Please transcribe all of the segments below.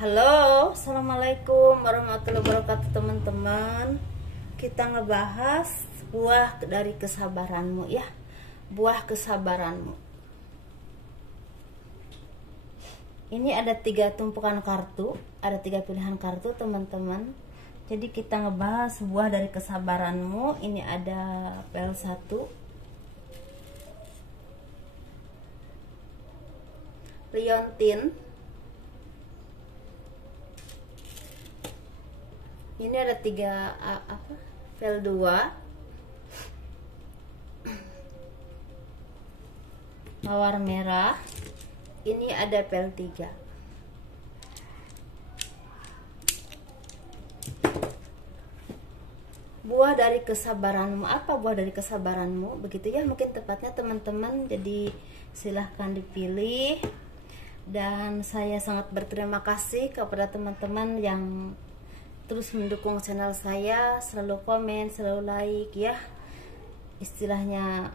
Halo, assalamualaikum warahmatullahi wabarakatuh teman-teman. Kita ngebahas buah dari kesabaranmu ya. Buah kesabaranmu. Ini ada 3 tumpukan kartu, ada 3 pilihan kartu teman-teman. Jadi kita ngebahas buah dari kesabaranmu. Ini ada PL1, Liontin. Ini ada 3 pel 2, mawar merah. Ini ada pel 3. Buah dari kesabaranmu. Apa buah dari kesabaranmu? Begitu ya mungkin tepatnya teman-teman. Jadi silahkan dipilih. Dan saya sangat berterima kasih kepada teman-teman yang terus mendukung channel saya, selalu komen, selalu like ya. Istilahnya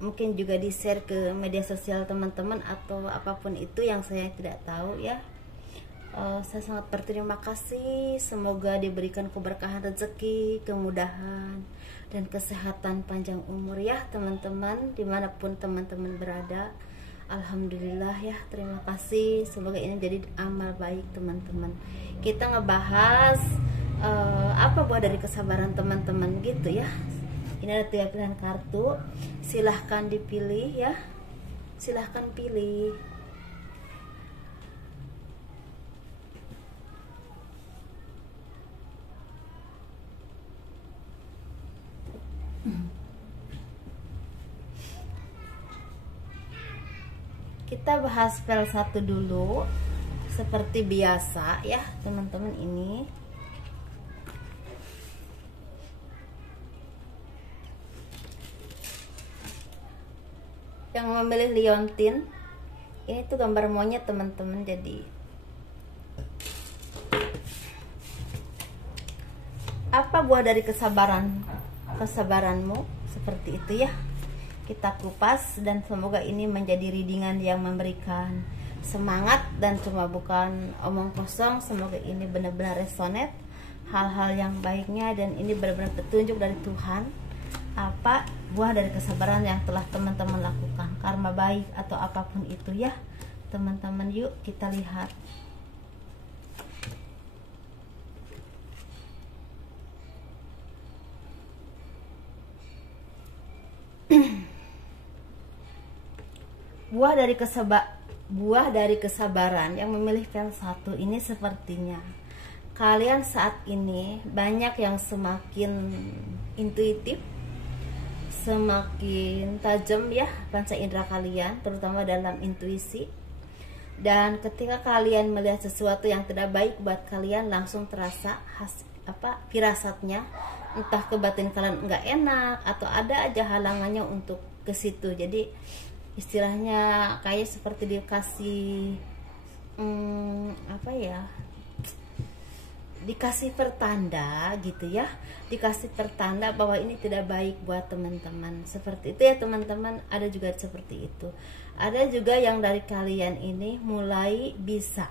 mungkin juga di share ke media sosial teman-teman atau apapun itu yang saya tidak tahu ya. Saya sangat berterima kasih. Semoga diberikan keberkahan rezeki, kemudahan dan kesehatan panjang umur ya teman-teman, dimanapun teman-teman berada. Alhamdulillah ya, terima kasih. Semoga ini jadi amal baik teman-teman. Kita ngebahas apa buah dari kesabaran teman-teman gitu ya. Ini ada 3 pilihan kartu, silahkan dipilih ya, silahkan pilih. Kita bahas pel 1 dulu seperti biasa ya teman-teman. Ini yang memilih Liontin, ini tuh gambar monyet teman-teman. Jadi apa buah dari kesabaranmu, seperti itu ya. Kita kupas dan semoga ini menjadi readingan yang memberikan semangat dan cuma bukan omong kosong. Semoga ini benar-benar resonate hal-hal yang baiknya dan ini benar-benar petunjuk dari Tuhan. Apa buah dari kesabaran yang telah teman-teman lakukan, karma baik atau apapun itu ya teman-teman. Yuk kita lihat. Buah dari kesabaran yang memilih pel 1 ini sepertinya kalian saat ini banyak yang semakin intuitif, semakin tajam ya panca indera kalian, terutama dalam intuisi. Dan ketika kalian melihat sesuatu yang tidak baik buat kalian, langsung terasa firasatnya, entah ke batin kalian nggak enak atau ada aja halangannya untuk ke situ. Jadi istilahnya kayak seperti dikasih dikasih pertanda gitu ya, dikasih pertanda bahwa ini tidak baik buat teman-teman. Seperti itu ya teman-teman. Ada juga seperti itu. Ada juga yang dari kalian ini mulai bisa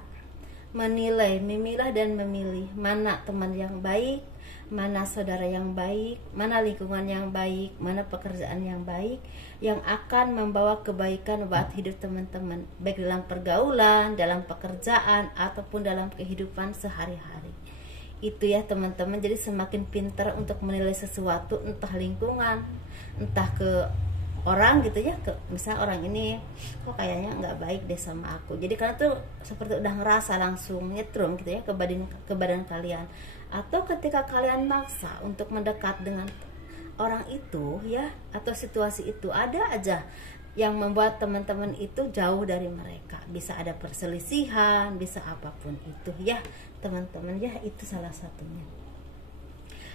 menilai, memilah dan memilih mana teman yang baik, mana saudara yang baik, mana lingkungan yang baik, mana pekerjaan yang baik yang akan membawa kebaikan buat hidup teman-teman, baik dalam pergaulan, dalam pekerjaan ataupun dalam kehidupan sehari-hari. Itu ya teman-teman. Jadi semakin pintar untuk menilai sesuatu, entah lingkungan, entah ke orang gitu ya, ke misalnya orang ini kok kayaknya nggak baik deh sama aku. Jadi karena tuh seperti udah ngerasa langsung nyetrum gitu ya ke badan kalian. Atau ketika kalian maksa untuk mendekat dengan orang itu ya, atau situasi itu, ada aja yang membuat teman-teman itu jauh dari mereka. Bisa ada perselisihan, bisa apapun itu ya teman-teman ya. Itu salah satunya.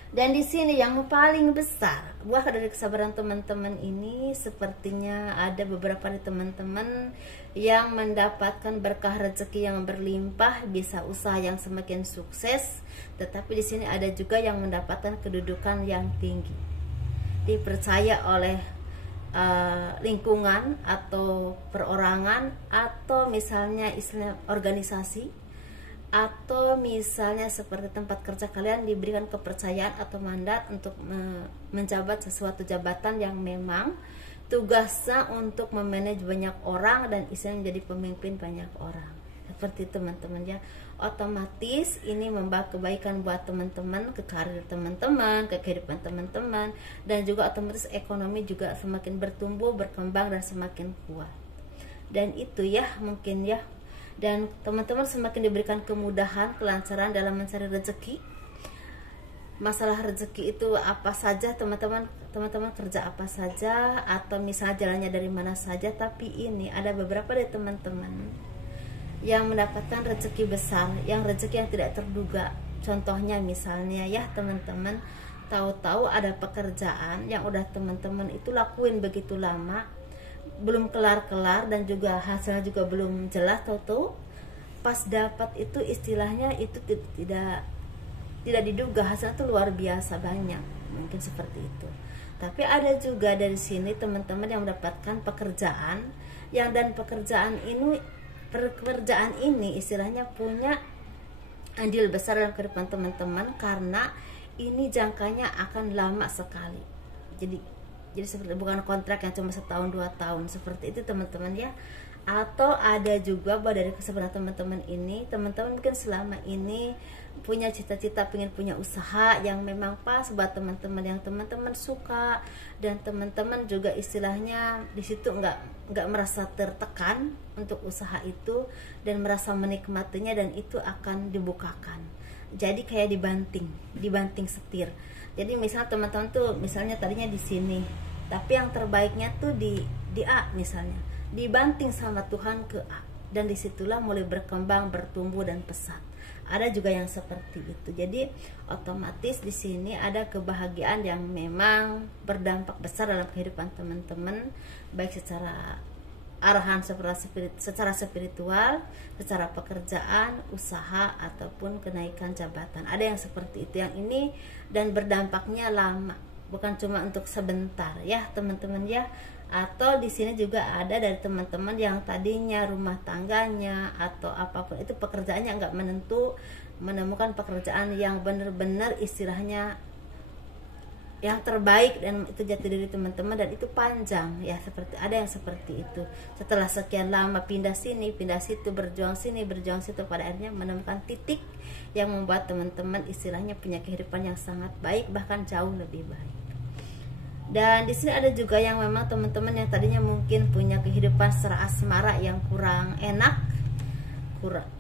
Dan di sini yang paling besar buah dari kesabaran teman-teman ini, sepertinya ada beberapa dari teman-teman yang mendapatkan berkah rezeki yang berlimpah, bisa usaha yang semakin sukses. Tetapi di sini ada juga yang mendapatkan kedudukan yang tinggi, dipercaya oleh lingkungan atau perorangan atau misalnya istilah organisasi atau misalnya seperti tempat kerja kalian diberikan kepercayaan atau mandat untuk menjabat sesuatu jabatan yang memang tugasnya untuk memanage banyak orang dan istilahnya menjadi pemimpin banyak orang. Seperti teman-teman ya, otomatis ini membawa kebaikan buat teman-teman, ke karir teman-teman, ke kehidupan teman-teman, dan juga otomatis ekonomi juga semakin bertumbuh, berkembang, dan semakin kuat. Dan itu ya mungkin ya, dan teman-teman semakin diberikan kemudahan, kelancaran dalam mencari rezeki. Masalah rezeki itu apa saja teman-teman kerja apa saja, atau misalnya jalannya dari mana saja, tapi ini ada beberapa dari teman-teman yang mendapatkan rezeki besar, yang rezeki yang tidak terduga. Contohnya misalnya ya teman-teman, tahu-tahu ada pekerjaan yang udah teman-teman itu lakuin begitu lama, belum kelar-kelar, dan juga hasilnya juga belum jelas, tahu-tahu pas dapat itu istilahnya itu tidak diduga, hasilnya itu luar biasa banyak, mungkin seperti itu. Tapi ada juga dari sini teman-teman yang mendapatkan pekerjaan yang, dan pekerjaan ini istilahnya punya andil besar dalam kehidupan teman-teman, karena ini jangkanya akan lama sekali. Jadi seperti bukan kontrak yang cuma 1-2 tahun seperti itu teman-teman ya. Atau ada juga bahwa dari kesempatan teman-teman ini, teman-teman mungkin selama ini punya cita-cita pengen punya usaha yang memang pas buat teman-teman, yang teman-teman suka, dan teman-teman juga istilahnya di situ nggak merasa tertekan untuk usaha itu dan merasa menikmatinya, dan itu akan dibukakan. Jadi kayak dibanting setir. Jadi misalnya teman-teman tuh misalnya tadinya di sini, tapi yang terbaiknya tuh di A misalnya, dibanting sama Tuhan ke A, dan disitulah mulai berkembang, bertumbuh, dan pesat. Ada juga yang seperti itu. Jadi otomatis di sini ada kebahagiaan yang memang berdampak besar dalam kehidupan teman-teman, baik secara arahan secara spiritual, secara pekerjaan, usaha, ataupun kenaikan jabatan. Ada yang seperti itu, yang ini, dan berdampaknya lama, bukan cuma untuk sebentar ya teman-teman ya. Atau di sini juga ada dari teman-teman yang tadinya rumah tangganya atau apapun itu pekerjaannya nggak menentu, menemukan pekerjaan yang benar-benar istilahnya yang terbaik, dan itu jati diri teman-teman, dan itu panjang ya, seperti ada yang seperti itu. Setelah sekian lama pindah sini, pindah situ, berjuang sini, berjuang situ, pada akhirnya menemukan titik yang membuat teman-teman istilahnya punya kehidupan yang sangat baik, bahkan jauh lebih baik. Dan di sini ada juga yang memang teman-teman yang tadinya mungkin punya kehidupan secara asmara yang kurang enak,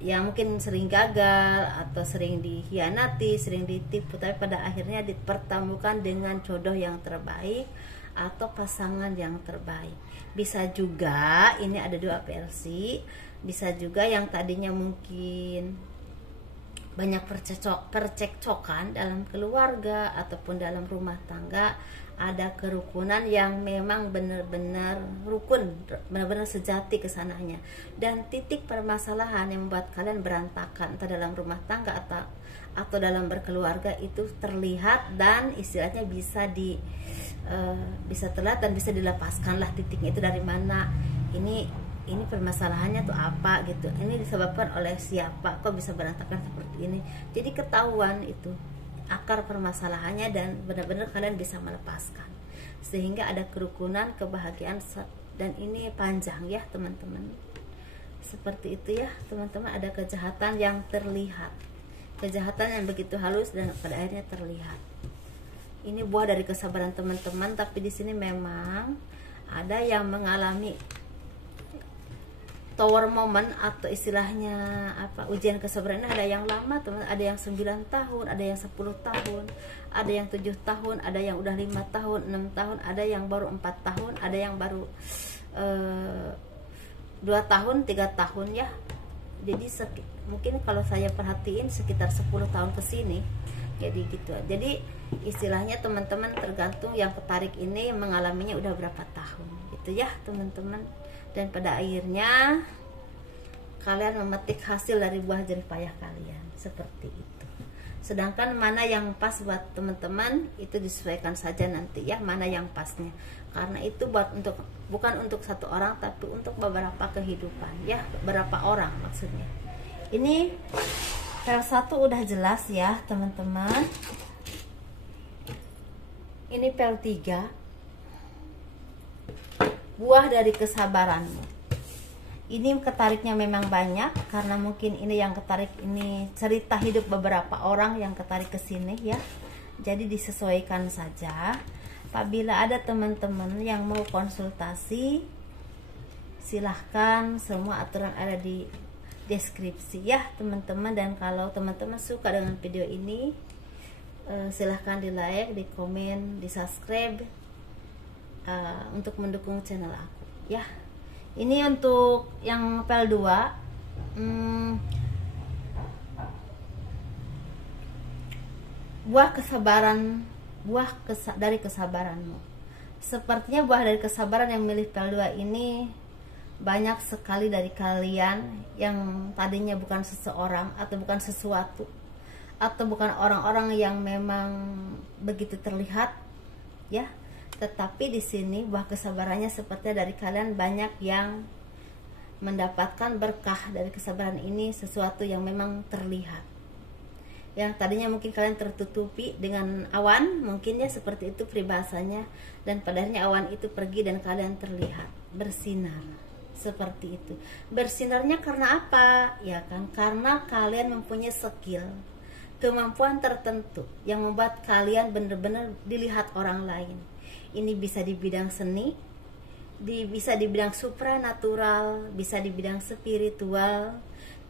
yang mungkin sering gagal atau sering dikhianati, sering ditipu, tapi pada akhirnya dipertemukan dengan jodoh yang terbaik atau pasangan yang terbaik. Bisa juga ini ada 2 versi, bisa juga yang tadinya mungkin banyak percekcokan dalam keluarga ataupun dalam rumah tangga, ada kerukunan yang memang benar-benar rukun, benar-benar sejati kesananya, dan titik permasalahan yang membuat kalian berantakan entah dalam rumah tangga atau dalam berkeluarga itu terlihat, dan istilahnya bisa terlihat dan bisa dilepaskan lah titiknya itu dari mana, ini permasalahannya tuh apa gitu, ini disebabkan oleh siapa, kok bisa berantakan seperti ini. Jadi ketahuan itu akar permasalahannya, dan benar-benar kalian bisa melepaskan sehingga ada kerukunan, kebahagiaan, dan ini panjang ya teman-teman. Seperti itu ya teman-teman. Ada kejahatan yang terlihat, kejahatan yang begitu halus dan pada akhirnya terlihat. Ini buah dari kesabaran teman-teman, tapi di sini memang ada yang mengalami tower moment atau istilahnya ujian kesabaran. Ada yang lama teman, ada yang 9 tahun, ada yang 10 tahun, ada yang 7 tahun, ada yang udah 5 tahun, 6 tahun, ada yang baru 4 tahun, ada yang baru 2 tahun, 3 tahun ya. Jadi mungkin kalau saya perhatiin sekitar 10 tahun ke sini, jadi gitu. Jadi istilahnya teman-teman tergantung yang ketarik ini mengalaminya udah berapa tahun gitu ya teman-teman. Dan pada akhirnya kalian memetik hasil dari buah jerih payah kalian, seperti itu. Sedangkan mana yang pas buat teman-teman itu disesuaikan saja nanti ya, mana yang pasnya, karena itu bukan untuk satu orang, tapi untuk beberapa kehidupan ya, beberapa orang maksudnya. Ini Pel 1 udah jelas ya teman-teman. Ini pel 3, buah dari kesabaranmu. Ini ketariknya memang banyak karena mungkin ini yang ketarik, ini cerita hidup beberapa orang yang ketarik ke sini ya. Jadi disesuaikan saja. Apabila ada teman-teman yang mau konsultasi, silahkan, semua aturan ada di deskripsi ya teman-teman. Dan kalau teman-teman suka dengan video ini, silahkan di like, di komen, di subscribe untuk mendukung channel aku ya. Ini untuk yang pel 2, buah kesabaran, dari kesabaranmu. Sepertinya buah dari kesabaran yang milih pel 2 ini banyak sekali dari kalian yang tadinya bukan seseorang atau bukan sesuatu atau bukan orang-orang yang memang begitu terlihat ya. Tetapi di sini buah kesabarannya sepertinya dari kalian banyak yang mendapatkan berkah dari kesabaran ini, sesuatu yang memang terlihat. Yang tadinya mungkin kalian tertutupi dengan awan, mungkin ya seperti itu peribahasanya, dan pada akhirnya awan itu pergi dan kalian terlihat bersinar. Seperti itu. Bersinarnya karena apa? Ya kan, karena kalian mempunyai skill, kemampuan tertentu yang membuat kalian benar-benar dilihat orang lain. Ini bisa di bidang seni, bisa di bidang supranatural, bisa di bidang spiritual,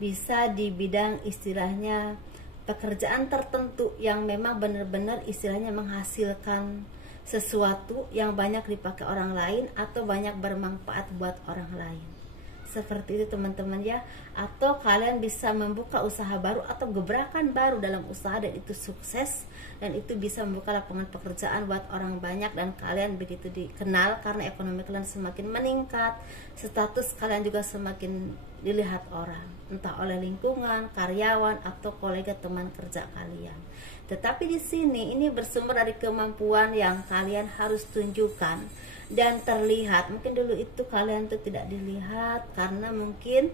bisa di bidang istilahnya pekerjaan tertentu yang memang benar-benar istilahnya menghasilkan sesuatu yang banyak dipakai orang lain atau banyak bermanfaat buat orang lain. Seperti itu teman-teman ya. Atau kalian bisa membuka usaha baru atau gebrakan baru dalam usaha dan itu sukses, dan itu bisa membuka lapangan pekerjaan buat orang banyak, dan kalian begitu dikenal karena ekonomi kalian semakin meningkat, status kalian juga semakin dilihat orang, entah oleh lingkungan, karyawan atau kolega teman kerja kalian. Tetapi di sini ini bersumber dari kemampuan yang kalian harus tunjukkan dan terlihat. Mungkin dulu itu kalian tuh tidak dilihat karena mungkin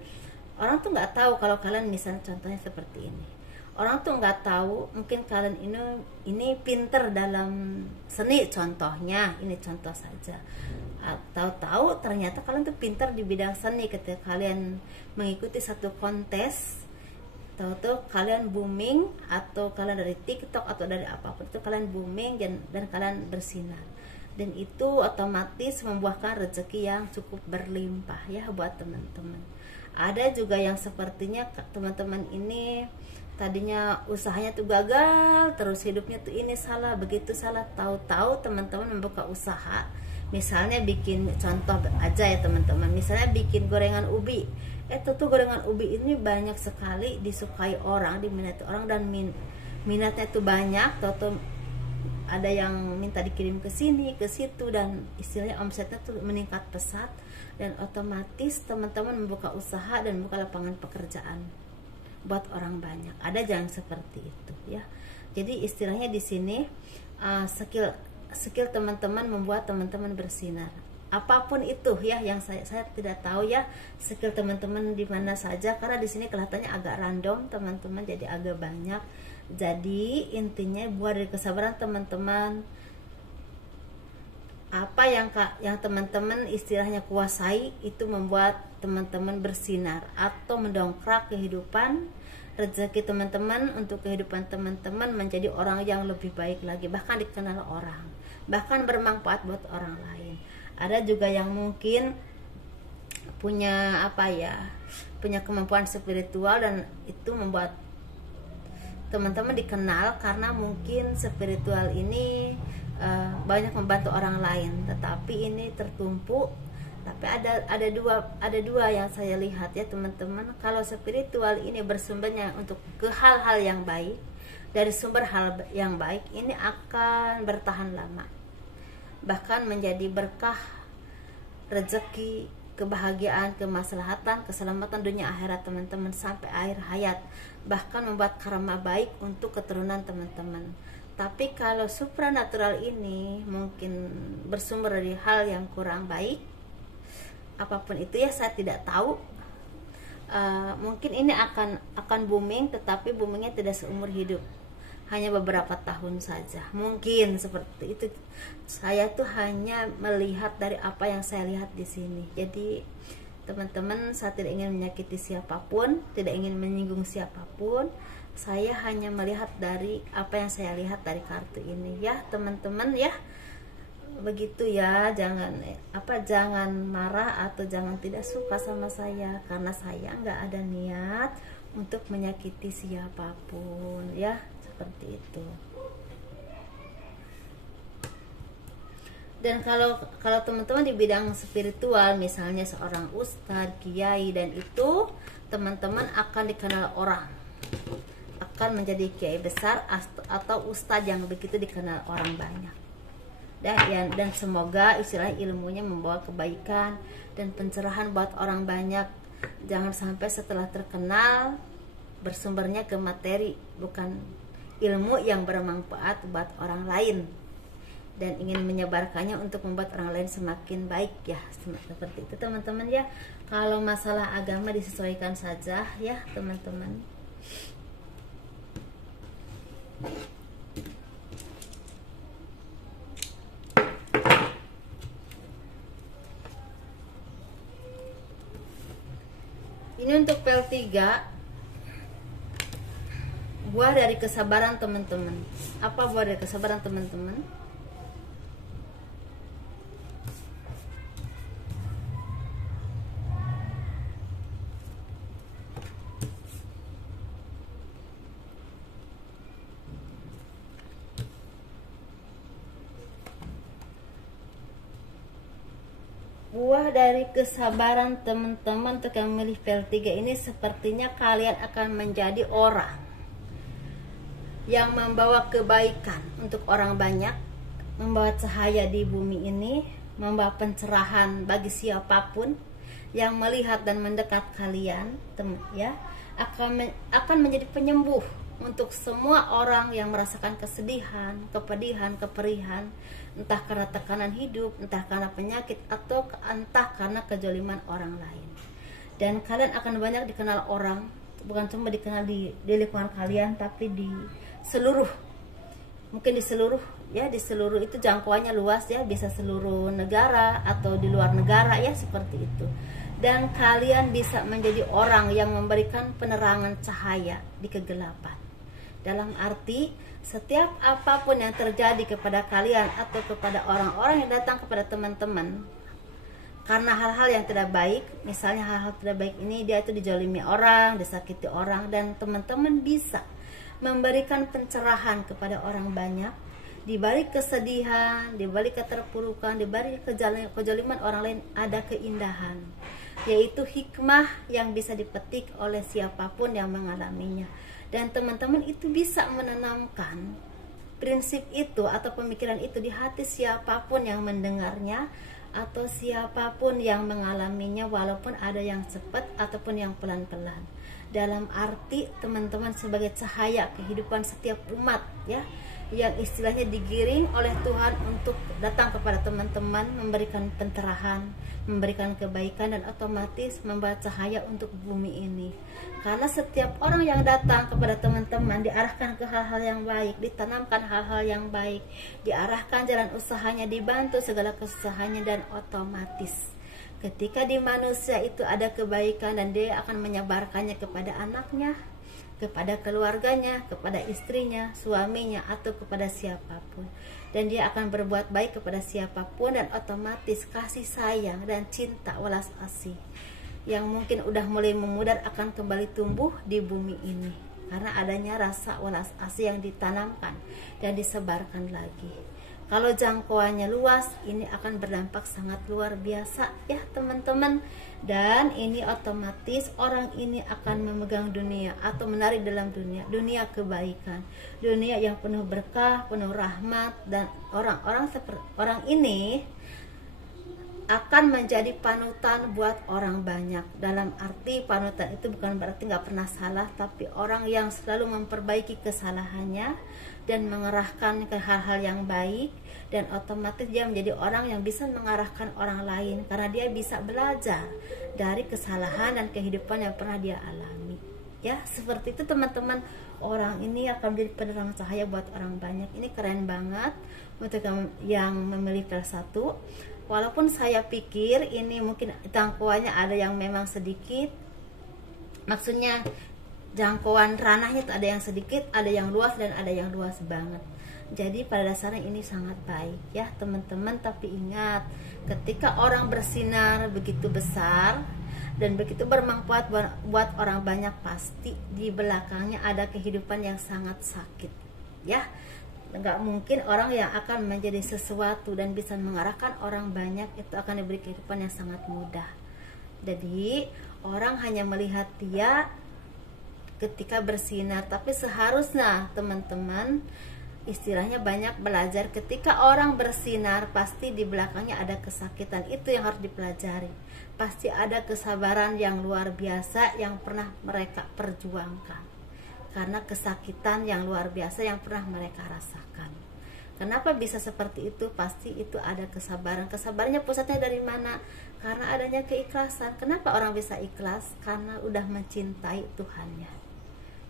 orang tuh nggak tahu kalau kalian, misalnya contohnya seperti ini, orang tuh nggak tahu mungkin kalian ini pinter dalam seni contohnya, ini contoh saja. Tahu-tahu ternyata kalian tuh pinter di bidang seni. Ketika kalian mengikuti satu kontes, tahu-tahu kalian booming, atau kalian dari TikTok atau dari apapun itu kalian booming dan kalian bersinar, dan itu otomatis membuahkan rezeki yang cukup berlimpah ya buat teman-teman. Ada juga yang sepertinya teman-teman ini tadinya usahanya tuh gagal terus, hidupnya tuh ini salah begitu salah, tahu-tahu teman-teman membuka usaha, misalnya bikin, contoh aja ya teman-teman, misalnya bikin gorengan ubi. Tuh gorengan ubi ini banyak sekali disukai orang, diminati orang, dan minatnya tuh banyak, tahu-tahu ada yang minta dikirim ke sini ke situ, dan istilahnya omsetnya tuh meningkat pesat, dan otomatis teman-teman membuka usaha dan membuka lapangan pekerjaan buat orang banyak. Ada yang seperti itu ya. Jadi istilahnya di sini skill teman-teman membuat teman-teman bersinar. Apapun itu ya, yang saya tidak tahu ya skill teman-teman di mana saja, karena di sini kelihatannya agak random teman-teman, jadi agak banyak. Jadi intinya buah dari kesabaran teman-teman, apa yang teman-teman istilahnya kuasai itu membuat teman-teman bersinar atau mendongkrak kehidupan, rezeki teman-teman, untuk kehidupan teman-teman menjadi orang yang lebih baik lagi, bahkan dikenal orang, bahkan bermanfaat buat orang lain. Ada juga yang mungkin punya punya kemampuan spiritual, dan itu membuat teman-teman dikenal karena mungkin spiritual ini banyak membantu orang lain, tetapi ini tertumpuk. Tapi ada dua yang saya lihat ya teman-teman. Kalau spiritual ini bersumbernya untuk ke hal-hal yang baik, dari sumber hal yang baik, ini akan bertahan lama, bahkan menjadi berkah, rezeki, kebahagiaan, kemaslahatan, keselamatan dunia akhirat teman-teman sampai akhir hayat, bahkan membuat karma baik untuk keturunan teman-teman. Tapi kalau supranatural ini mungkin bersumber dari hal yang kurang baik, apapun itu ya, saya tidak tahu. mungkin ini akan booming, tetapi boomingnya tidak seumur hidup, hanya beberapa tahun saja, mungkin seperti itu. Saya tuh hanya melihat dari apa yang saya lihat di sini. Jadi teman-teman, saya tidak ingin menyakiti siapapun, tidak ingin menyinggung siapapun. Saya hanya melihat dari apa yang saya lihat dari kartu ini, ya teman-teman ya. Begitu ya, jangan marah atau jangan tidak suka sama saya, karena saya nggak ada niat untuk menyakiti siapapun, ya seperti itu. Dan kalau teman-teman di bidang spiritual, misalnya seorang ustadz, kiai, dan itu teman-teman akan dikenal orang, akan menjadi kiai besar atau ustadz yang begitu dikenal orang banyak. Dan semoga istilahnya ilmunya membawa kebaikan dan pencerahan buat orang banyak. Jangan sampai setelah terkenal bersumbernya ke materi, bukan ilmu yang bermanfaat buat orang lain, dan ingin menyebarkannya untuk membuat orang lain semakin baik, ya seperti itu teman-teman ya. Kalau masalah agama disesuaikan saja ya teman-teman. Ini untuk pel 3, buah dari kesabaran teman-teman. Apa buah dari kesabaran teman-teman? Buah dari kesabaran teman-teman untuk yang memilih pel 3 ini, sepertinya kalian akan menjadi orang yang membawa kebaikan untuk orang banyak, membawa cahaya di bumi ini, membawa pencerahan bagi siapapun yang melihat dan mendekat kalian, ya. Akan menjadi penyembuh untuk semua orang yang merasakan kesedihan, kepedihan, keperihan, entah karena tekanan hidup, entah karena penyakit, atau entah karena kejoliman orang lain. Dan kalian akan banyak dikenal orang, bukan cuma dikenal di lingkungan kalian, tapi di seluruh, mungkin di seluruh itu jangkauannya luas ya, bisa seluruh negara atau di luar negara ya, seperti itu. Dan kalian bisa menjadi orang yang memberikan penerangan cahaya di kegelapan. Dalam arti setiap apapun yang terjadi kepada kalian atau kepada orang-orang yang datang kepada teman-teman karena hal-hal yang tidak baik, misalnya hal-hal tidak baik ini, dia itu dijolimi orang, disakiti orang, dan teman-teman bisa memberikan pencerahan kepada orang banyak. Di balik kesedihan, di balik keterpurukan, di balik kejoliman orang lain ada keindahan, yaitu hikmah yang bisa dipetik oleh siapapun yang mengalaminya. Dan teman-teman itu bisa menanamkan prinsip itu atau pemikiran itu di hati siapapun yang mendengarnya atau siapapun yang mengalaminya, walaupun ada yang cepat ataupun yang pelan-pelan. Dalam arti teman-teman sebagai cahaya kehidupan setiap umat ya, yang istilahnya digiring oleh Tuhan untuk datang kepada teman-teman, memberikan pencerahan, memberikan kebaikan, dan otomatis membawa cahaya untuk bumi ini. Karena setiap orang yang datang kepada teman-teman diarahkan ke hal-hal yang baik, ditanamkan hal-hal yang baik, diarahkan jalan usahanya, dibantu segala kesusahannya, dan otomatis ketika di manusia itu ada kebaikan, dan dia akan menyebarkannya kepada anaknya, kepada keluarganya, kepada istrinya, suaminya, atau kepada siapapun. Dan dia akan berbuat baik kepada siapapun, dan otomatis kasih sayang dan cinta welas asih yang mungkin udah mulai memudar akan kembali tumbuh di bumi ini, karena adanya rasa welas asih yang ditanamkan dan disebarkan lagi. Kalau jangkauannya luas, ini akan berdampak sangat luar biasa ya teman-teman. Dan ini otomatis orang ini akan memegang dunia atau menarik dalam dunia kebaikan, dunia yang penuh berkah, penuh rahmat, dan orang ini akan menjadi panutan buat orang banyak. Dalam arti panutan itu bukan berarti nggak pernah salah, tapi orang yang selalu memperbaiki kesalahannya dan mengarahkan ke hal-hal yang baik, dan otomatis dia menjadi orang yang bisa mengarahkan orang lain karena dia bisa belajar dari kesalahan dan kehidupan yang pernah dia alami. Ya, seperti itu teman-teman. Orang ini akan menjadi penerang cahaya buat orang banyak. Ini keren banget untuk yang memilih kelas 1. Walaupun saya pikir ini mungkin jangkauannya ada yang memang sedikit, maksudnya jangkauan ranahnya ada yang sedikit, ada yang luas, dan ada yang luas banget. Jadi pada dasarnya ini sangat baik ya teman-teman. Tapi ingat, ketika orang bersinar begitu besar dan begitu bermanfaat buat orang banyak, pasti di belakangnya ada kehidupan yang sangat sakit ya. Nggak mungkin orang yang akan menjadi sesuatu dan bisa mengarahkan orang banyak itu akan diberi kehidupan yang sangat mudah. Jadi orang hanya melihat dia ketika bersinar, tapi seharusnya teman-teman istilahnya banyak belajar. Ketika orang bersinar, pasti di belakangnya ada kesakitan. Itu yang harus dipelajari. Pasti ada kesabaran yang luar biasa yang pernah mereka perjuangkan, karena kesakitan yang luar biasa yang pernah mereka rasakan. Kenapa bisa seperti itu? Pasti itu ada kesabaran. Kesabarannya pusatnya dari mana? Karena adanya keikhlasan. Kenapa orang bisa ikhlas? Karena udah mencintai Tuhannya,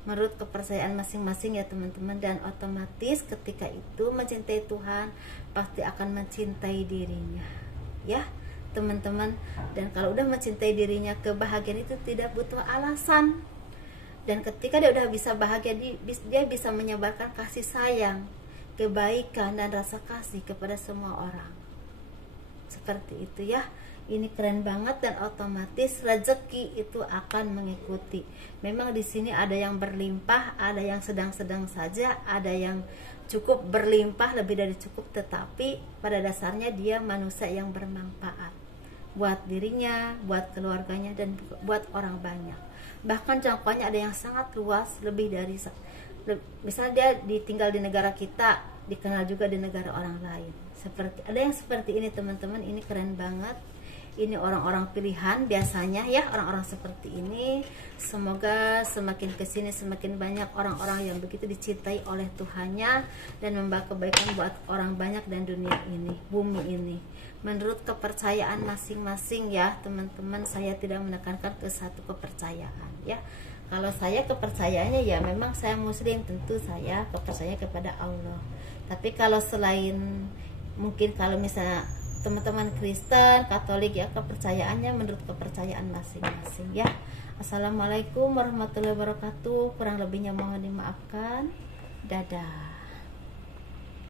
menurut kepercayaan masing-masing ya teman-teman. Dan otomatis ketika itu mencintai Tuhan, pasti akan mencintai dirinya ya teman-teman. Dan kalau udah mencintai dirinya, kebahagiaan itu tidak butuh alasan. Dan ketika dia udah bisa bahagia, dia bisa menyebarkan kasih sayang, kebaikan, dan rasa kasih kepada semua orang. Seperti itu ya. Ini keren banget, dan otomatis rezeki itu akan mengikuti. Memang di sini ada yang berlimpah, ada yang sedang-sedang saja, ada yang cukup berlimpah, lebih dari cukup, tetapi pada dasarnya dia manusia yang bermanfaat buat dirinya, buat keluarganya, dan buat orang banyak. Bahkan jangkauannya ada yang sangat luas, lebih dari misalnya dia tinggal di negara kita, dikenal juga di negara orang lain. Ada yang seperti ini teman-teman. Ini keren banget. Ini orang-orang pilihan biasanya ya, orang-orang seperti ini. Semoga semakin kesini semakin banyak orang-orang yang begitu dicintai oleh Tuhannya dan membawa kebaikan buat orang banyak dan dunia ini, bumi ini. Menurut kepercayaan masing-masing ya teman-teman. Saya tidak menekankan ke satu kepercayaan ya. Kalau saya kepercayaannya ya memang saya muslim, tentu saya kepercayaan kepada Allah. Tapi kalau selain, mungkin kalau misalnya teman-teman Kristen, Katolik ya, kepercayaannya menurut kepercayaan masing-masing ya. Assalamualaikum warahmatullahi wabarakatuh. Kurang lebihnya mohon dimaafkan. Dadah.